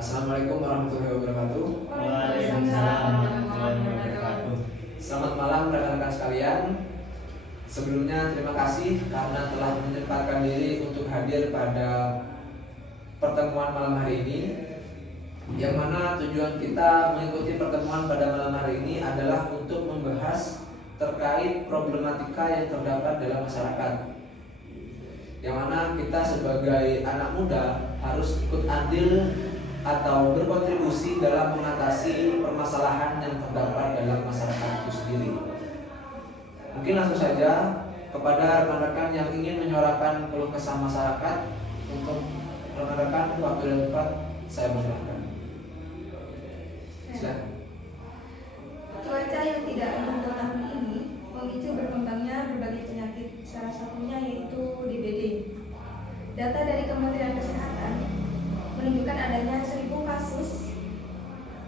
Assalamualaikum warahmatullahi wabarakatuh. Waalaikumsalam warahmatullahi wabarakatuh. Selamat malam rekan-rekan sekalian. Sebelumnya terima kasih karena telah menyempatkan diri untuk hadir pada pertemuan malam hari ini, yang mana tujuan kita mengikuti pertemuan pada malam hari ini adalah untuk membahas terkait problematika yang terdapat dalam masyarakat, yang mana kita sebagai anak muda harus ikut andil atau berkontribusi dalam mengatasi permasalahan yang terdapat dalam masyarakat itu sendiri. Mungkin langsung saja kepada rekan-rekan yang ingin menyuarakan keluh kesah masyarakat, untuk rekan-rekan waktu dan tempat saya persilahkan. Silakan. Cuaca yang tidak mendukung tahun ini memicu berkembangnya berbagai penyakit, salah satunya yaitu DBD. Data dari Kementerian Kesehatan menunjukkan adanya 1.000 kasus,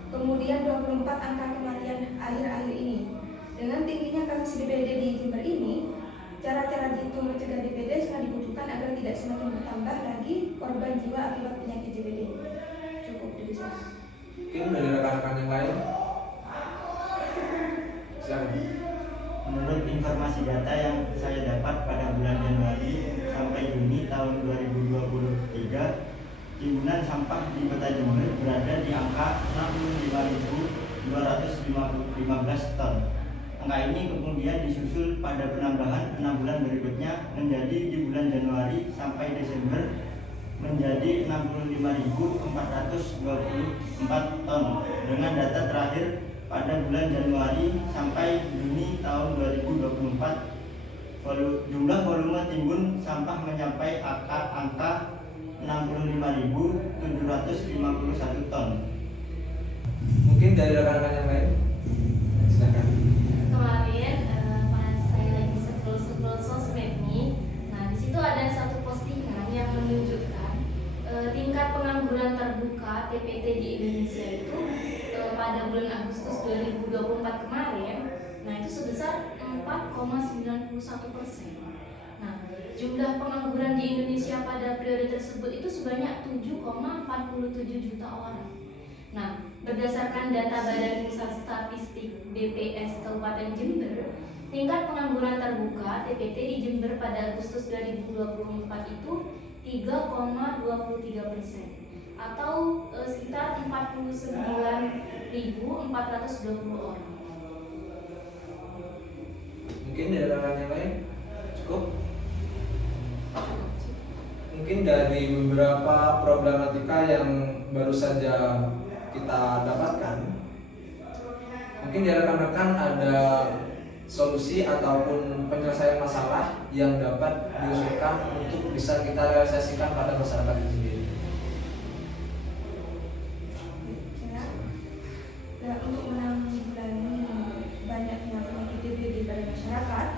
kemudian 24 angka kematian akhir-akhir ini. Dengan tingginya kasus DBD di Jember ini, cara-cara jitu mencegah DBD sangat dibutuhkan agar tidak semakin bertambah lagi korban jiwa akibat penyakit DBD. Cukup dari saya. Mungkin dari rekan-rekan yang lain. Silakan. Menurut informasi data yang saya dapat pada bulan Januari sampai Juni tahun 2023, timbunan sampah di Kota Jember berada di angka 65.215 ton. Angka ini kemudian disusul pada penambahan 6 bulan berikutnya, menjadi di bulan Januari sampai Desember menjadi 65.424 ton. Dengan data terakhir pada bulan Januari sampai Juni tahun 2024, jumlah volume timbun sampah mencapai angka 65.751 ton. Mungkin dari rekan-rekan yang lain. Silakan. Kemarin pas saya lagi scroll sosmed nih, nah di situ ada satu postingan yang menunjukkan tingkat pengangguran terbuka TPT di Indonesia itu pada bulan Agustus 2024 kemarin, nah itu sebesar 4,91%. Nah, jumlah pengangguran di Indonesia pada periode tersebut itu sebanyak 7,47 juta orang. Nah, berdasarkan data Badan Pusat Statistik BPS Kabupaten Jember, tingkat pengangguran terbuka TPT di Jember pada Agustus 2024 itu 3,23%, atau sekitar 49.420 orang. Mungkin dari rekan yang lain. Cukup. Mungkin dari beberapa problematika yang baru saja kita dapatkan, mungkin dari rekan-rekan ada solusi ataupun penyelesaian masalah yang dapat diusulkan untuk bisa kita realisasikan pada masyarakat itu sendiri. Ya, untuk menanggulangi banyaknya penyakit DBD pada masyarakat,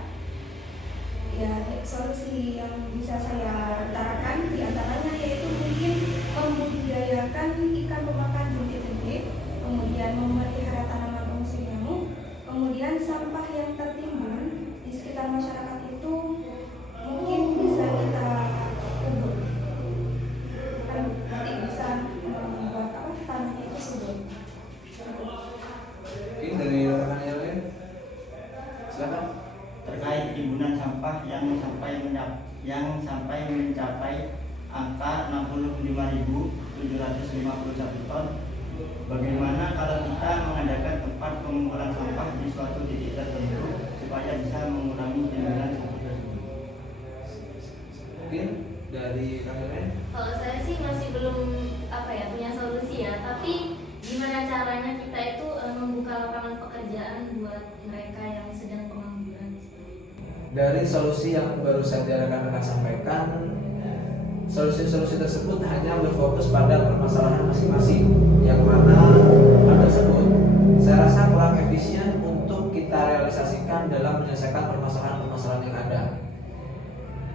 ya solusi yang bisa saya utarakan diantaranya yaitu mungkin membudidayakan ikan pemakan jentik-jentik, kemudian memelihara tanaman pengusir nyamuk, kemudian sampah yang tertimbun di sekitar masyarakat itu mungkin bisa kita ubur, kan nanti bisa membuat tanahnya itu subur. Mungkin dari rekan yang lain. Silakan. Terkait timbunan sampah yang sampai mencapai angka 65.751 ton, bagaimana kalau kita mengadakan tempat pengumpulan sampah di suatu titik tertentu supaya bisa mengurangi timbunan sampah tersebut? Mungkin dari rekan lain. Kalau saya sih masih belum punya solusi ya, tapi gimana caranya kita itu membuka lapangan pekerjaan buat mereka yang sedang pengangguran. Dari solusi yang baru saja rekan-rekan sampaikan, solusi-solusi tersebut hanya berfokus pada permasalahan masing-masing, yang mana hal tersebut saya rasa kurang efisien untuk kita realisasikan dalam menyelesaikan permasalahan-permasalahan yang ada.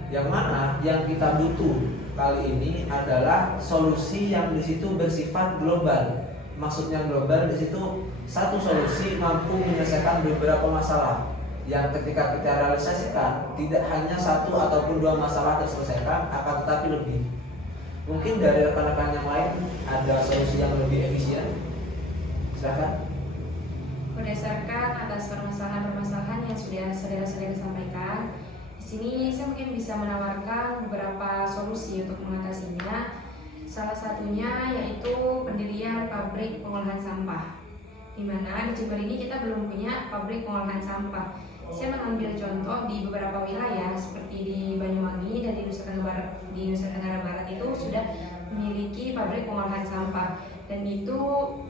Yang mana yang kita butuh kali ini adalah solusi yang di situ bersifat global. Maksudnya global di situ satu solusi mampu menyelesaikan beberapa masalah yang ketika kita realisasikan tidak hanya satu ataupun dua masalah terselesaikan, akan tetapi lebih. Mungkin dari rekan-rekan yang lain ada solusi yang lebih efisien? Silakan. Berdasarkan atas permasalahan-permasalahan yang sudah saudara-saudara sampaikan, di sini saya mungkin bisa menawarkan beberapa solusi untuk mengatasinya. Salah satunya yaitu pendirian pabrik pengolahan sampah, di mana di Jember ini kita belum punya pabrik pengolahan sampah. Saya mengambil contoh di beberapa wilayah seperti di Banyuwangi dan di Nusa Tenggara Barat itu sudah memiliki pabrik pengolahan sampah, dan itu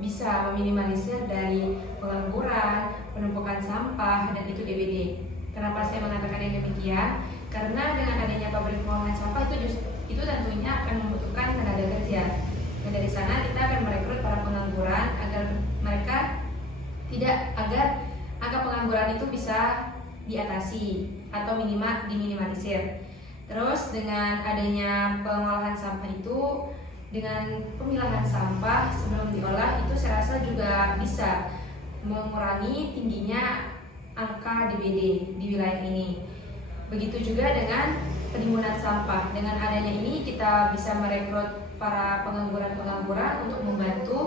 bisa meminimalisir dari pengangguran, penumpukan sampah, dan itu DBD. Kenapa saya mengatakan yang demikian? Karena dengan adanya pabrik pengolahan sampah itu tentunya akan membutuhkan tenaga kerja. Dan dari sana kita akan merekrut para pengangguran agar mereka agar angka pengangguran itu bisa diatasi atau diminimalisir. Terus dengan adanya pengolahan sampah itu, dengan pemilahan sampah sebelum diolah itu saya rasa juga bisa mengurangi tingginya angka DBD di wilayah ini. Begitu juga dengan penimbunan sampah. Dengan adanya ini kita bisa merekrut para pengangguran-pengangguran untuk membantu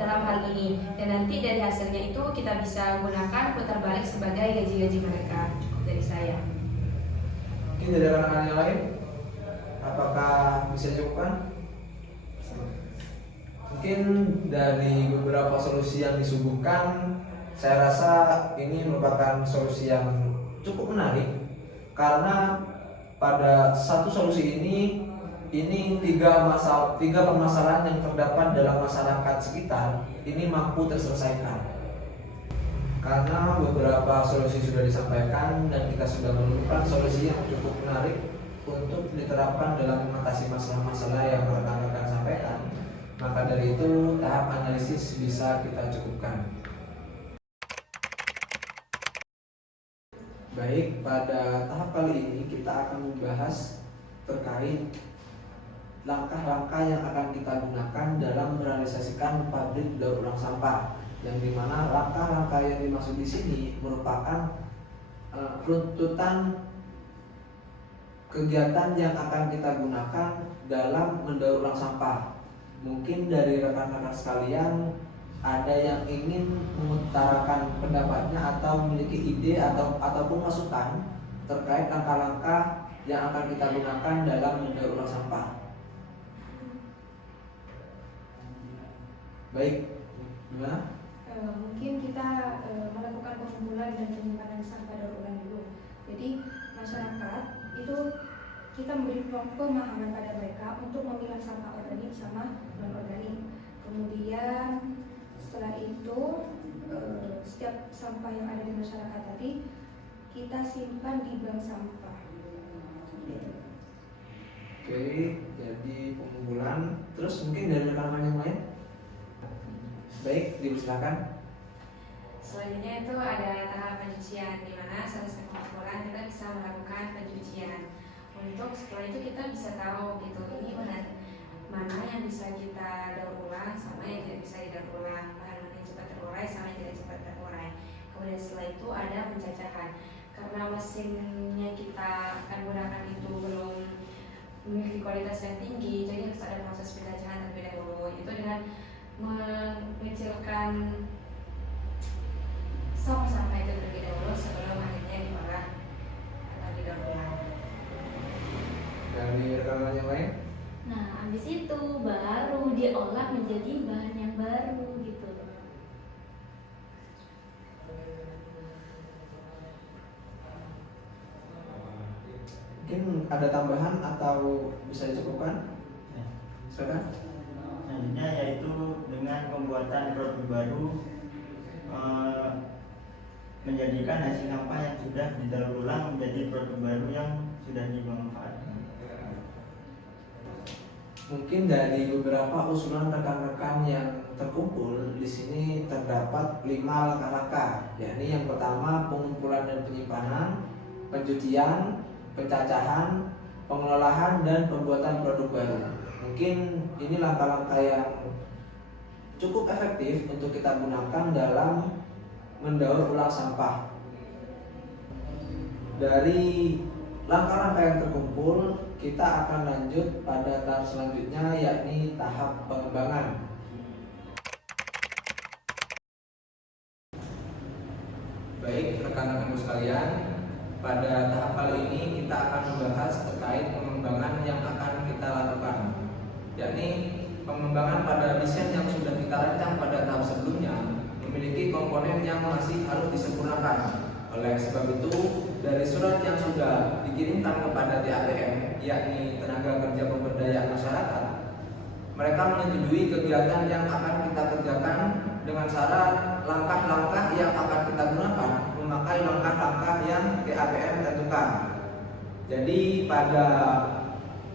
dalam hal ini, dan nanti dari hasilnya itu kita bisa gunakan putar balik sebagai gaji-gaji mereka. Cukup dari saya. Mungkin dari rekan-rekan yang lain, apakah bisa dicukupkan? Mungkin dari beberapa solusi yang disuguhkan, saya rasa ini merupakan solusi yang cukup menarik, karena pada satu solusi ini tiga permasalahan yang terdapat dalam masyarakat sekitar ini mampu terselesaikan. Karena beberapa solusi sudah disampaikan dan kita sudah menemukan solusi yang cukup menarik untuk diterapkan dalam mengatasi masalah-masalah yang rekan-rekan sampaikan, maka dari itu tahap analisis bisa kita cukupkan. Baik, pada tahap kali ini kita akan membahas terkait langkah-langkah yang akan kita gunakan dalam merealisasikan pabrik daur ulang sampah, yang dimana langkah-langkah yang dimaksud di sini merupakan runtutan kegiatan yang akan kita gunakan dalam mendaur ulang sampah. Mungkin dari rekan-rekan sekalian ada yang ingin mengutarakan pendapatnya atau memiliki ide ataupun masukan terkait langkah-langkah yang akan kita gunakan dalam mendaur ulang sampah. Baik, gimana? Mungkin kita melakukan pengumpulan dan penyimpanan sampah daur ulang dulu. Jadi masyarakat itu kita memberi pemahaman pada mereka untuk memilah sampah organik sama non organik. Kemudian setelah itu setiap sampah yang ada di masyarakat tadi kita simpan di bank sampah. Oke, jadi pengumpulan. Terus mungkin dari rekan-rekan yang lain? Baik, dipersilakan. Selanjutnya itu ada tahap pencucian, di mana selesai pengumpulan kita bisa melakukan pencucian. Untuk setelah itu kita bisa tahu gitu ini mana yang bisa kita daur ulang sama yang tidak bisa didaur ulang, bahan mana yang cepat terurai sama yang tidak cepat terurai. Kemudian setelah itu ada pencacahan, karena mesinnya kita akan gunakan itu belum memiliki kualitas yang tinggi, jadi harus ada proses pencacahan terlebih dahulu. Itu dengan mengecilkan sampah-sampah itu terlebih dahulu sebelum akhirnya diolah atau didaur ulang. Dari rekan-rekan yang lain? Nah, habis itu baru diolah menjadi bahan yang baru gitu. Mungkin ada tambahan atau bisa dicukupkan? Ya. Silakan. Selanjutnya yaitu dengan pembuatan produk baru, menjadikan hasil sampah yang sudah didaur ulang menjadi produk baru yang sudah dimanfaatkan. Mungkin dari beberapa usulan rekan-rekan yang terkumpul di sini terdapat 5 langkah-langkah, yakni yang pertama pengumpulan dan penyimpanan, pencucian, pencacahan, pengelolaan dan pembuatan produk baru. Mungkin ini langkah-langkah yang cukup efektif untuk kita gunakan dalam mendaur ulang sampah. Dari langkah-langkah yang terkumpul, kita akan lanjut pada tahap selanjutnya, yakni tahap pengembangan. Baik rekan-rekanku sekalian, pada tahap kali ini kita akan membahas terkait pengembangan yang akan kita lakukan, yakni pengembangan pada desain yang sudah kita rancang pada tahap sebelumnya memiliki komponen yang masih harus disempurnakan. Oleh sebab itu, dari surat yang sudah dikirimkan kepada TAPM, yakni Tenaga Kerja Pemberdayaan Masyarakat, mereka menyetujui kegiatan yang akan kita kerjakan dengan syarat langkah-langkah yang akan kita gunakan memakai langkah-langkah yang TAPM tentukan. Jadi pada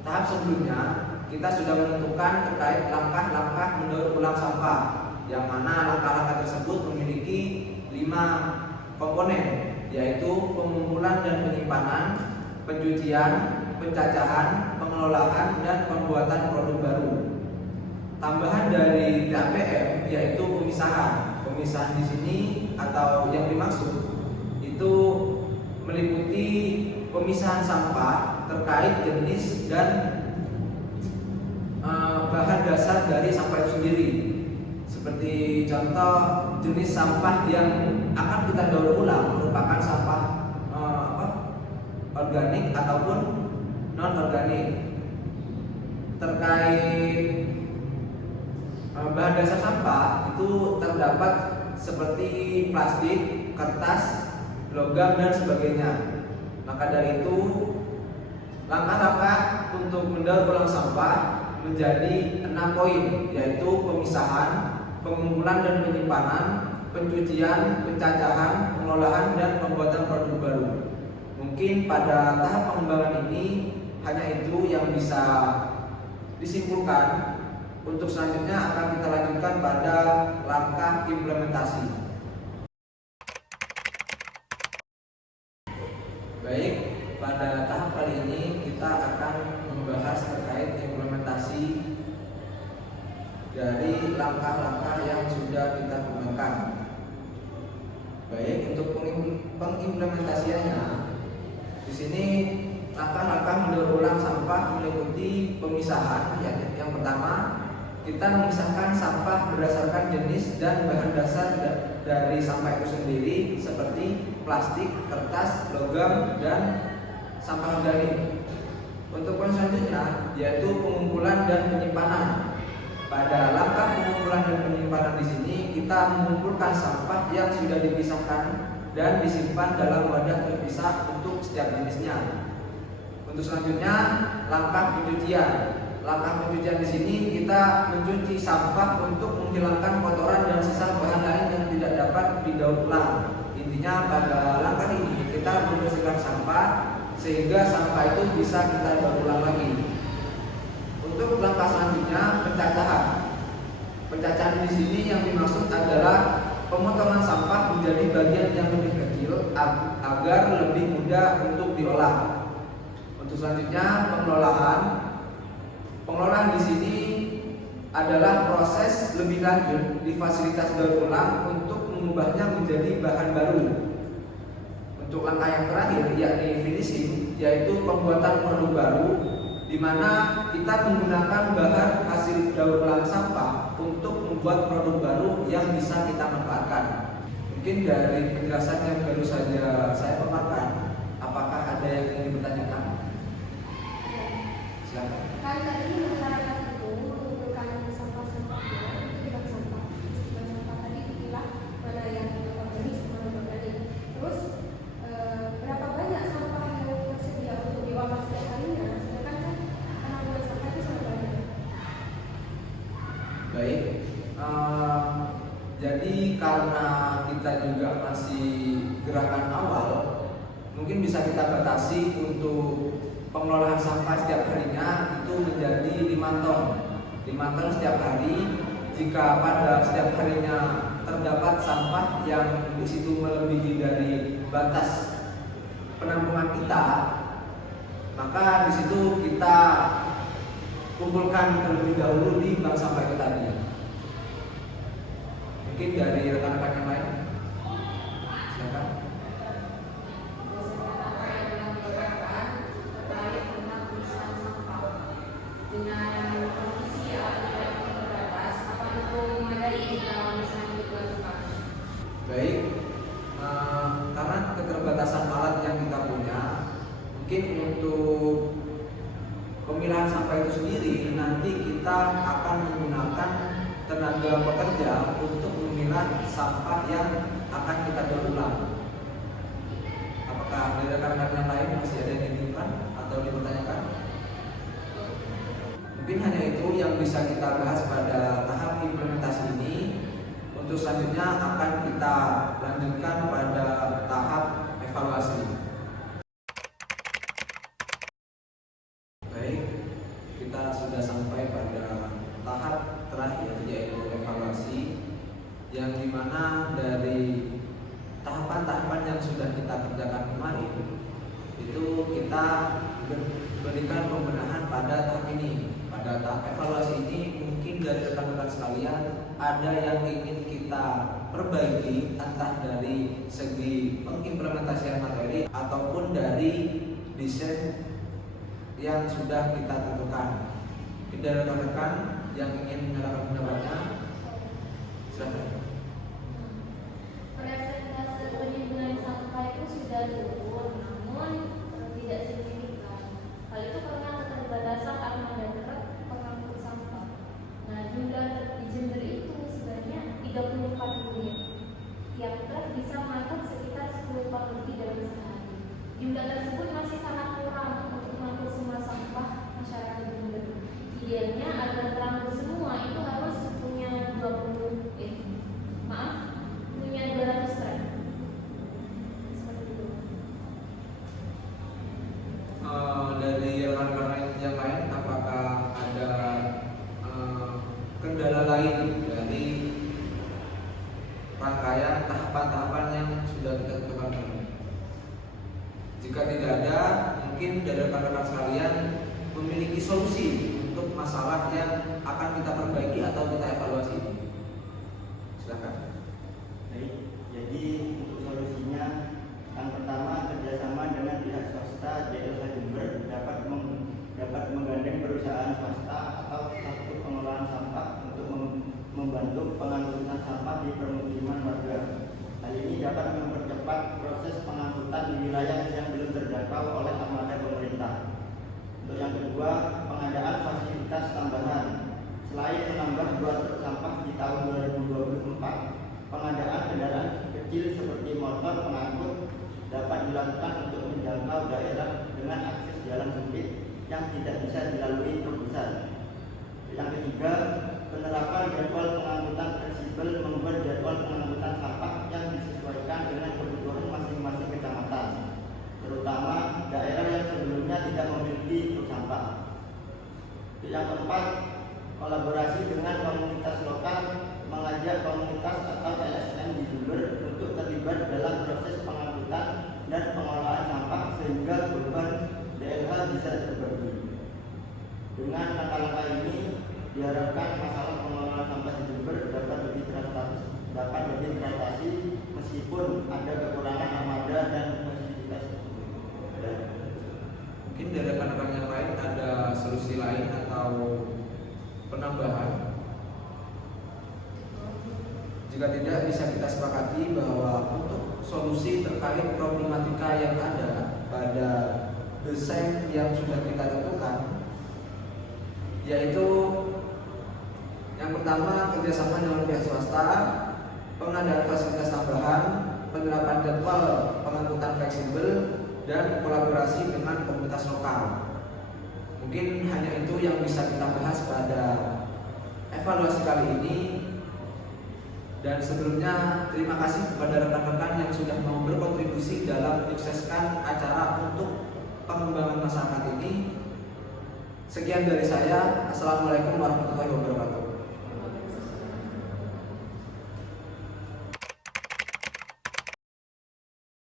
tahap sebelumnya kita sudah menentukan terkait langkah-langkah mendaur ulang sampah, yang mana langkah-langkah tersebut memiliki 5 komponen, yaitu pengumpulan dan penyimpanan, pencucian, pencacahan, pengelolaan, dan pembuatan produk baru. Tambahan dari TAPM yaitu pemisahan. Pemisahan di sini atau yang dimaksud itu meliputi pemisahan sampah terkait jenis dan bahan dasar dari sampah itu sendiri. Seperti contoh, jenis sampah yang akan kita daur ulang merupakan sampah organik ataupun non organik. Terkait bahan dasar sampah itu terdapat seperti plastik, kertas, logam, dan sebagainya. Maka dari itu, langkah-langkah untuk mendaur ulang sampah menjadi 6 poin, yaitu pemisahan, pengumpulan dan penyimpanan, pencucian, pencacahan, pengelolaan, dan pembuatan produk baru. Mungkin pada tahap pengembangan ini hanya itu yang bisa disimpulkan. Untuk selanjutnya akan kita lanjutkan pada langkah implementasi. Baik, pada tahap kali ini kita akan membahas terkait implementasi dari langkah-langkah yang sudah kita gunakan. Baik, untuk pengimplementasiannya, di sini langkah-langkah mendaur ulang sampah meliputi pemisahan. Yang pertama, kita memisahkan sampah berdasarkan jenis dan bahan dasar dari sampah itu sendiri, seperti plastik, kertas, logam, dan sampah organik. Untuk poin selanjutnya yaitu pengumpulan dan penyimpanan. Pada langkah pengumpulan dan penyimpanan di sini kita mengumpulkan sampah yang sudah dipisahkan dan disimpan dalam wadah terpisah untuk setiap jenisnya. Untuk selanjutnya langkah pencucian. Langkah pencucian di sini kita mencuci sampah untuk menghilangkan kotoran dan sisa bahan lain yang tidak dapat didaur ulang. Intinya pada langkah ini kita membersihkan sampah sehingga sampah itu bisa kita daur ulang lagi. Untuk langkah selanjutnya, pencacahan. Pencacahan di sini yang dimaksud adalah pemotongan sampah menjadi bagian yang lebih kecil agar lebih mudah untuk diolah. Untuk selanjutnya, pengelolaan. Pengelolaan di sini adalah proses lebih lanjut di fasilitas daur ulang untuk mengubahnya menjadi bahan baru. Untuk langkah yang terakhir yakni finishing, yaitu pembuatan produk baru, di mana kita menggunakan bahan hasil daur ulang sampah untuk membuat produk baru yang bisa kita manfaatkan. Mungkin dari penjelasan yang baru saja saya paparkan, apakah ada yang ingin dipertanyakan? Silakan. Kan tadi masyarakat itu mengumpulkan sampah-sampahnya itu tidak sampah. Sampah tadi dipilah mana yang organik, mana organik. Terus berapa banyak sampah yang tersedia untuk diolah setiap harinya? Sedangkan kan penampungan sampah itu sangat banyak. Baik, jadi karena kita juga masih gerakan awal, mungkin bisa kita batasi untuk pengelolaan sampah setiap harinya itu menjadi 5 ton. 5 ton setiap hari. Jika pada setiap harinya terdapat sampah yang di situ melebihi dari batas penampungan kita, maka di situ kita kumpulkan terlebih dahulu di bank sampah itu tadi. Mungkin dari rekan-rekan yang lain, silakan. Berdasarkan apa yang telah dilakukan terkait tentang pemisahan Baik, bisa dilakukan. Baik, karena keterbatasan alat yang kita punya, mungkin untuk pemilahan sampah itu sendiri nanti kita akan menggunakan tenaga pekerja untuk memilah sampah yang akan kita daur ulang. Apakah dari rekan-rekan yang lain masih ada yang diinginkan atau dipertanyakan? Mungkin hanya itu yang bisa kita bahas pada tahap implementasi ini. Untuk selanjutnya akan kita lanjutkan pada tahap evaluasi. Baik, kita sudah sampai pada tahap terakhir yaitu evaluasi, yang dimana dari tahapan-tahapan yang sudah kita kerjakan kemarin itu kita berikan pembenahan pada tahap ini. Pada tahap evaluasi ini mungkin dari rekan-rekan sekalian ada yang ingin kita perbaiki, entah dari segi pengimplementasian materi ataupun dari desain yang sudah kita tentukan. Dari rekan-rekan yang ingin menyatakan pendapatnya, silakan. Persentase penimbunan sampah itu sudah turun, namun tidak signifikan. Hal itu karena keterbatasan armada truk pengangkut sampah. Nah, jumlah truk di Jember itu sebanyak 34 unit. Tiap truk bisa mengangkut sekitar 10 ton lebih dalam sehari. Jumlah tersebut masih sangat kurang untuk mengangkut semua sampah masyarakat Jember. Idealnya agar terangkut semua itu harus punya 200 truk. Seperti itu. Dari rekan-rekan yang lain, apakah ada kendala lain dari rangkaian tahapan-tahapan yang sudah kita tentukan ini? Jika tidak ada, mungkin dari rekan-rekan sekalian memiliki solusi untuk masalah yang akan kita perbaiki atau kita evaluasi ini. Silakan. Baik, jadi untuk solusinya yang pertama, kerjasama dengan pihak swasta DLH Jember dapat menggandeng perusahaan swasta atau satu pengelolaan sampah untuk membantu pengangkutan sampah di permukiman warga. Hal ini dapat mempercepat proses pengangkutan di wilayah yang belum terjangkau oleh armada pemerintah. Untuk yang kedua, pengadaan fasilitas tambahan. Selain menambah 2 truk sampah di tahun 2024, pengadaan kendaraan kecil seperti motor pengangkut dapat dilakukan untuk menjangkau daerah dengan akses jalan sempit yang tidak bisa dilalui truk besar. Yang ketiga, penerapan jadwal pengangkutan fleksibel membuat jadwal pengangkutan sampah yang disesuaikan dengan kebutuhan masing-masing kecamatan, terutama daerah yang sebelumnya tidak memiliki truk sampah. Yang keempat, kolaborasi dengan komunitas lokal, mengajak komunitas atau LSM di Jember untuk terlibat dalam proses pengangkutan dan pengelolaan sampah sehingga beban DLH bisa terbagi. Dengan langkah-langkah ini diharapkan masalah pengelolaan sampah di Jember dapat lebih teratasi meskipun ada kekurangan armada dan fasilitas. Mungkin dari rekan-rekan yang lain ada solusi lain atau penambahan. Jika tidak, bisa kita sepakati bahwa untuk solusi terkait problematika yang ada pada desain yang sudah kita tentukan, yaitu yang pertama, kerjasama dengan pihak swasta, pengadaan fasilitas tambahan, penerapan jadwal pengangkutan fleksibel, dan kolaborasi dengan komunitas lokal. Mungkin hanya itu yang bisa kita bahas pada evaluasi kali ini. Dan sebelumnya terima kasih kepada rekan-rekan yang sudah mau berkontribusi dalam menyukseskan acara untuk pengembangan masyarakat ini. Sekian dari saya. Assalamualaikum warahmatullahi wabarakatuh.